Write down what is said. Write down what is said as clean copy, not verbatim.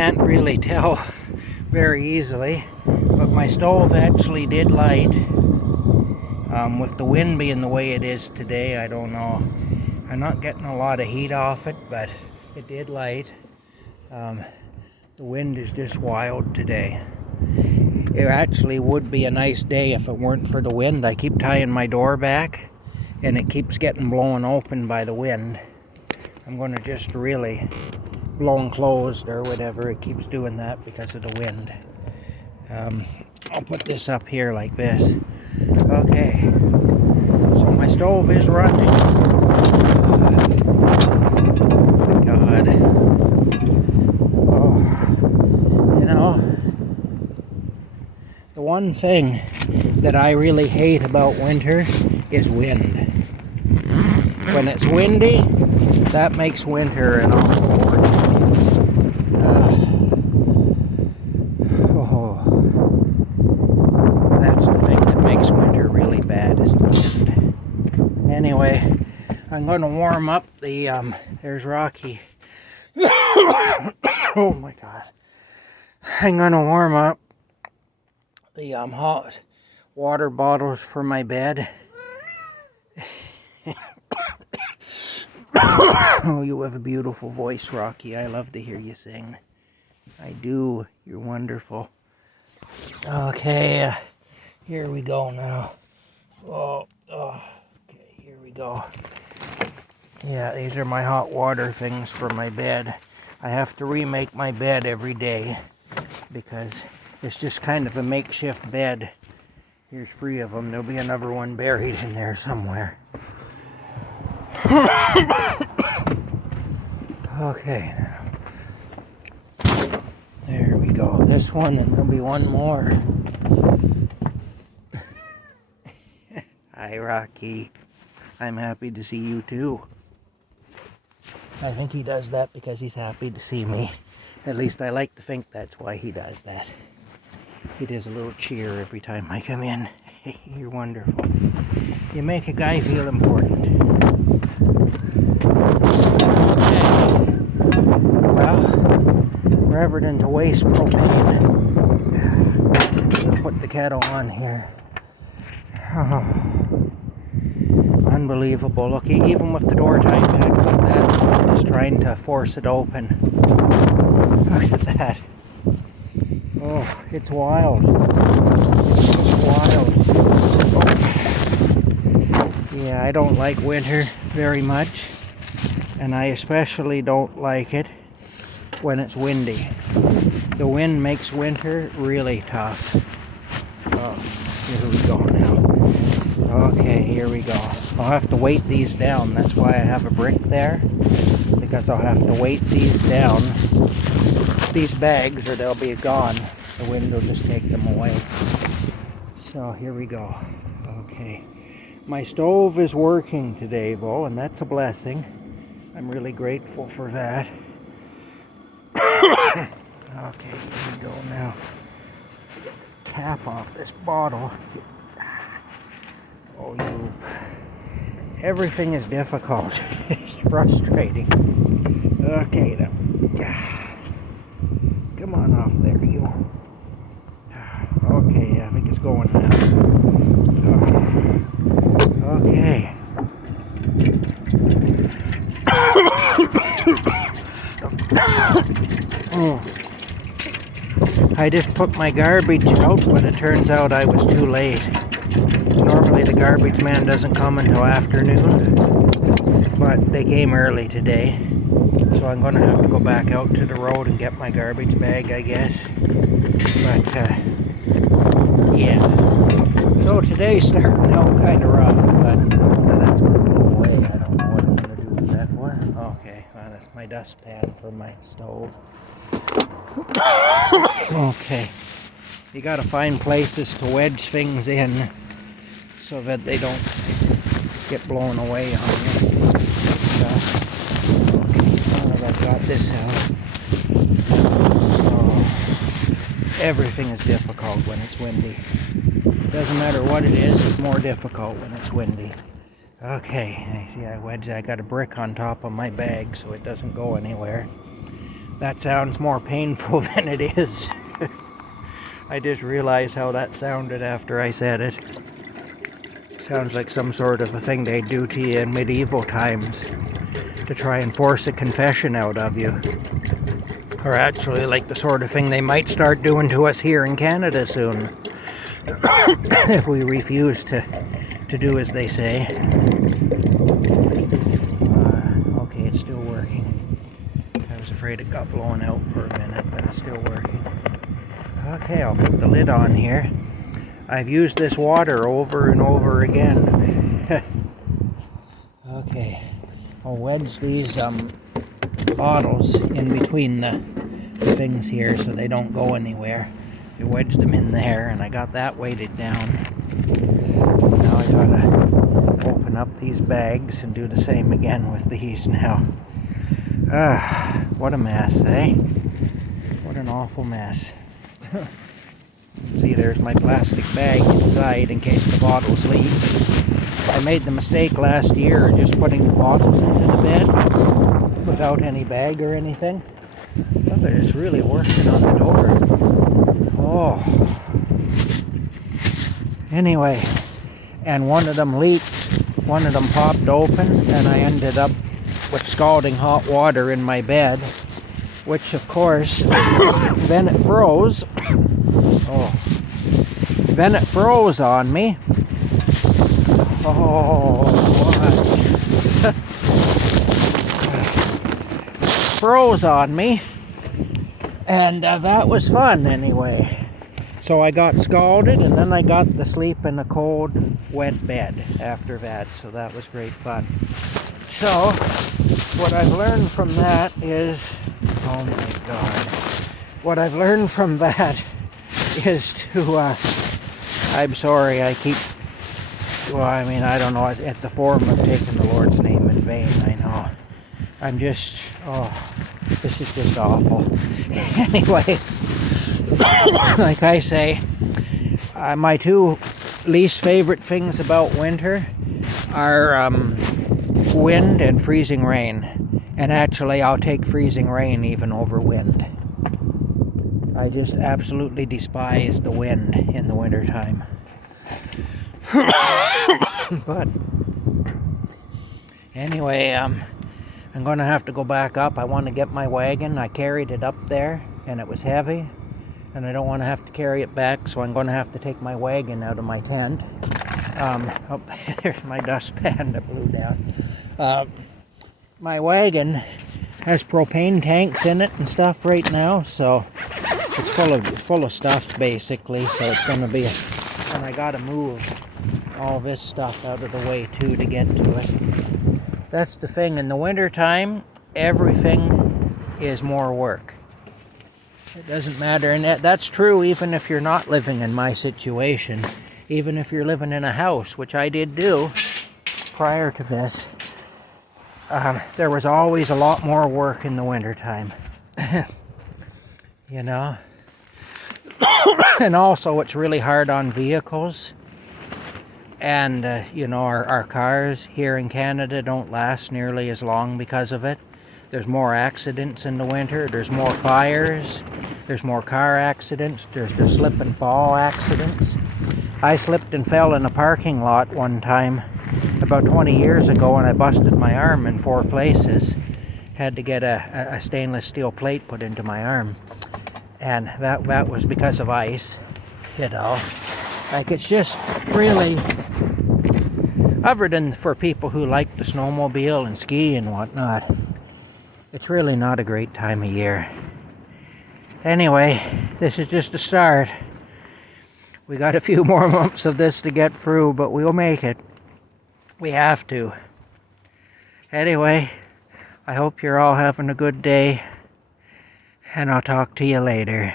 can't really tell very easily, but my stove actually did light. With the wind being the way it is today, I don't know. I'm not getting a lot of heat off it, but it did light. The wind is just wild today. It actually would be a nice day if it weren't for the wind. I keep tying my door back and it keeps getting blown open by the wind. I'm going to just really blown closed or whatever. It keeps doing that because of the wind. I'll put this up here like this. Okay, so my stove is running. Oh, God. Oh, you know, the one thing that I really hate about winter is wind. When it's windy, that makes winter an awful word. That's the thing that makes winter really bad, is the wind. Anyway, I'm going to warm up the, there's Rocky. Oh my God. I'm going to warm up the hot water bottles for my bed. Oh, you have a beautiful voice, Rocky. I love to hear you sing. I do. You're wonderful. Okay, here we go now. Okay, here we go. Yeah, these are my hot water things for my bed. I have to remake my bed every day because it's just kind of a makeshift bed. Here's 3 of them. There'll be another one buried in there somewhere. Okay, there we go. This one, and there'll be one more. Hi, Rocky. I'm happy to see you too. I think he does that because he's happy to see me. At least I like to think that's why he does that. He does a little cheer every time I come in. You're wonderful. You make a guy feel important. Okay. Well, rather than to waste propane, I'll put the kettle on here. Oh, unbelievable. Look, even with the door tied back like that, I'm just trying to force it open. Look at that. Oh, it's wild. It's wild. Oh. Yeah, I don't like winter very much. And I especially don't like it when it's windy. The wind makes winter really tough. Oh, here we go now. Okay, here we go. I'll have to weight these down. That's why I have a brick there. Because I'll have to weight these down. These bags, or they'll be gone. The wind will just take them away. So here we go. Okay. My stove is working today, Bo, and that's a blessing. I'm really grateful for that. Okay, here we go now. Cap off this bottle. Oh, you. Everything is difficult. It's frustrating. Okay, then. Come on off there, you. Okay, I think it's going now. Okay. I just put my garbage out, but it turns out I was too late. Normally the garbage man doesn't come until afternoon, but they came early today. So I'm going to have to go back out to the road and get my garbage bag, I guess. But, yeah. So today's starting out kind of rough, but that's going to go away. I don't know what I'm going to do with that one. Okay, well, that's my dustpan for my stove. Okay. You got to find places to wedge things in so that they don't get blown away on you. I've got this out. Oh, everything is difficult when it's windy. Doesn't matter what it is, it's more difficult when it's windy. Okay, I see I got a brick on top of my bag so it doesn't go anywhere. That sounds more painful than it is. I just realized how that sounded after I said it. Sounds like some sort of a thing they'd do to you in medieval times to try and force a confession out of you. Or actually like the sort of thing they might start doing to us here in Canada soon. If we refuse to do as they say. Okay, it's still working. I was afraid it got blown out for a minute, but it's still working. Okay, I'll put the lid on here. I've used this water over and over again. Okay, I'll wedge these bottles in between the things here so they don't go anywhere. I wedged them in there and I got that weighted down. Now I gotta open up these bags and do the same again with these now. What a mess, eh? What an awful mess. See, there's my plastic bag inside in case the bottles leak. I made the mistake last year of just putting the bottles into the bed without any bag or anything. Look, it's really working on the door. Oh. Anyway, and one of them leaked, one of them popped open, and I ended up with scalding hot water in my bed, which of course, then it froze. Oh. Then it froze on me. Oh, what? Froze on me. And that was fun anyway. So I got scalded and then I got to sleep in a cold, wet bed after that. So that was great fun. So, what I've learned from that is, oh my God. What I've learned from that is to, I'm sorry, I keep, well, I mean, I don't know, it's a form of taking the Lord's name in vain, I know. I'm just, oh, this is just awful. Anyway, like I say, my two least favorite things about winter are wind and freezing rain. And actually, I'll take freezing rain even over wind. I just absolutely despise the wind in the wintertime. But anyway, I'm going to have to go back up. I want to get my wagon. I carried it up there and it was heavy. And I don't want to have to carry it back, so I'm going to have to take my wagon out of my tent. Oh, there's my dustpan that blew down. My wagon has propane tanks in it and stuff right now, so it's full of stuff basically. So it's going to be, and I got to move all this stuff out of the way too to get to it. That's the thing. In the wintertime, everything is more work. It doesn't matter, and that's true even if you're not living in my situation. Even if you're living in a house, which I did do prior to this, there was always a lot more work in the wintertime. You know? And also it's really hard on vehicles. And, you know, our cars here in Canada don't last nearly as long because of it. There's more accidents in the winter. There's more fires. There's more car accidents. There's the slip and fall accidents. I slipped and fell in a parking lot one time about 20 years ago and I busted my arm in 4 places. Had to get a stainless steel plate put into my arm. And that was because of ice, you know. Like, it's just really, other than for people who like the snowmobile and ski and whatnot, it's really not a great time of year. Anyway, this is just a start. We got a few more months of this to get through, but we'll make it. We have to. Anyway, I hope you're all having a good day, and I'll talk to you later.